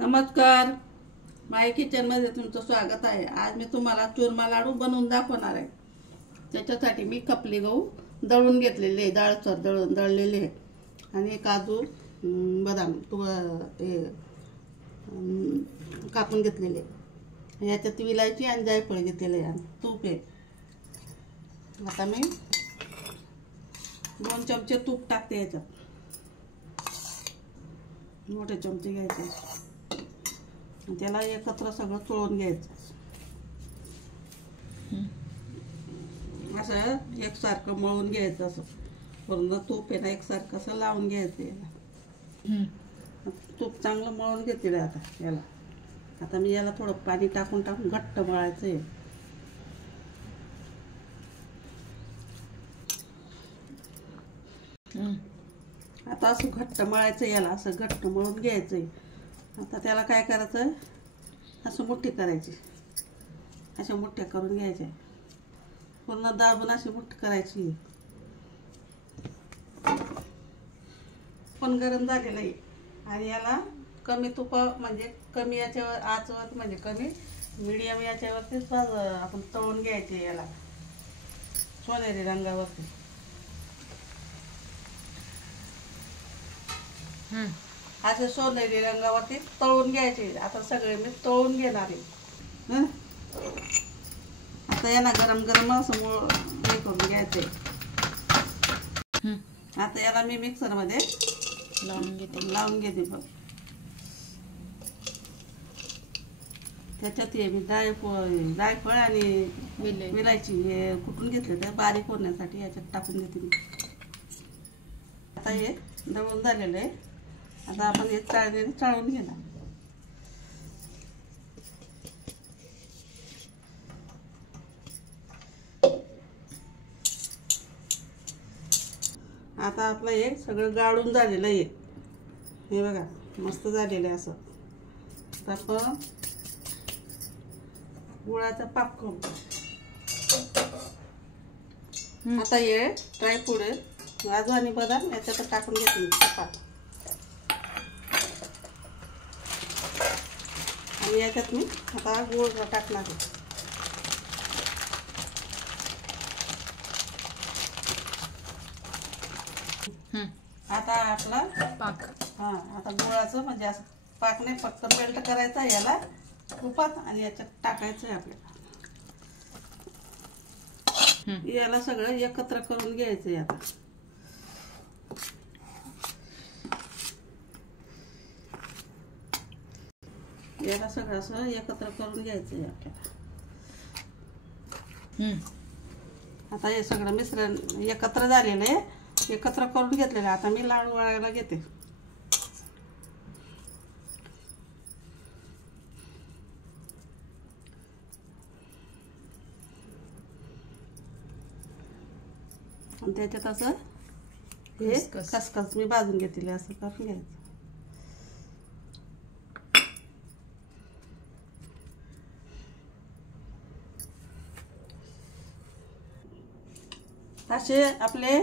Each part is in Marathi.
नमस्कार, माय किचनमध्ये तुमचं स्वागत आहे। आज मी तुम्हाला चुरमा लाडू बनवून दाखवणार आहे। त्याच्यासाठी मी खपली गहू दळून घेतलेले, डाळसर दळलेले आणि काजू बदाम कापून घेतलेले, याच्यात विलायची आणि जायफळ घेतलेले आणि तूप आहे। आता मी 2 चमचे तूप टाकते याच्यात, मोठे चमचे घ्यायचे, त्याला एकत्र सगळं चोळून घ्यायचं। असं एकसारखं मळून घ्यायचं, असं पूर्ण तूप आहे ना एकसारखं असं लावून घ्यायचं याला। तूप चांगलं मळून घेतलेलं आहे आता याला। आता मी याला थोडं पाणी टाकून घट्ट मळायचं आहे। आता असं घट्ट मळायचं याला, असं घट्ट मळून घ्यायचंय। आता त्याला काय करायचं, असं मुठ्ठी करायची, अशा मुठ्ठ्या करून घ्यायच्या, पूर्ण दाबून अशी मुठ्ठी करायची। पण गरम झालेलं आहे आणि याला कमी तुप म्हणजे कमी याच्यावर आचवर, म्हणजे कमी मीडियम याच्यावरतीच आपण तळून घ्यायचे याला, सोनेरी रंगावरती। असे सोनेरी रंगावरती तळून घ्यायचे। आता सगळे मी तळून घेणार आहे। आता याला गरम गरम असं हे करून घ्यायचे। आता याला मी मिक्सर मध्ये लावून घेते बघ। त्याच्यात मी जायफळ आणि विलायची हे कुटून घेतले, ते बारीक होण्यासाठी याच्यात टाकून देते मी। आता हे दळून झालेलं आहे। आता आपण हे चाळणीने चाळून घेणार। आता आपलं हे सगळं गाळून झालेलं आहे, हे बघा मस्त झालेलं आहे असं। आता आपण गुळाचा पाक करू। आता हे ड्रायफ्रूट आहे, काजू आणि बदाम याच्यात टाकून घेते मी पाक, आणि याच्यात मी आता गूळ टाकणार आहे। आता आपला पाक, आता गुळाचं म्हणजे असं पाक नाही, फक्त मेल्ट करायचा याला तुपात आणि याच्यात टाकायचं आहे आपल्याला। याला सगळं एकत्र करून घ्यायचं आता। याला सगळं असं एकत्र करून घ्यायचं आहे आपल्याला। आता हे सगळं मिश्रण एकत्र झालेलं आहे, एकत्र करून घेतलेलं आहे। आता मी लाडू वळायला घेते। आणि त्याच्यात असं हे खसखस मी भाजून घेतलेली, असं करून घ्यायचं। असे आपले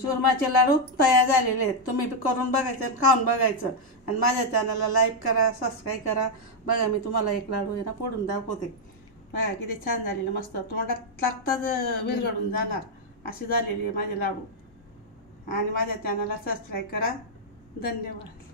चुरमाचे लाडू तयार झालेले आहेत। तुम्ही बी करून बघायचं आणि खाऊन बघायचं, आणि माझ्या चॅनलला लाईक करा, सबस्क्राईब करा। बघा मी तुम्हाला एक लाडू आहे ना फोडून दाखवते, बघा किती छान झालेलं, मस्त तोंडात लागताच विरघळून जाणार अशी झालेली आहे माझे लाडू। आणि माझ्या चॅनलला सबस्क्राईब करा। धन्यवाद।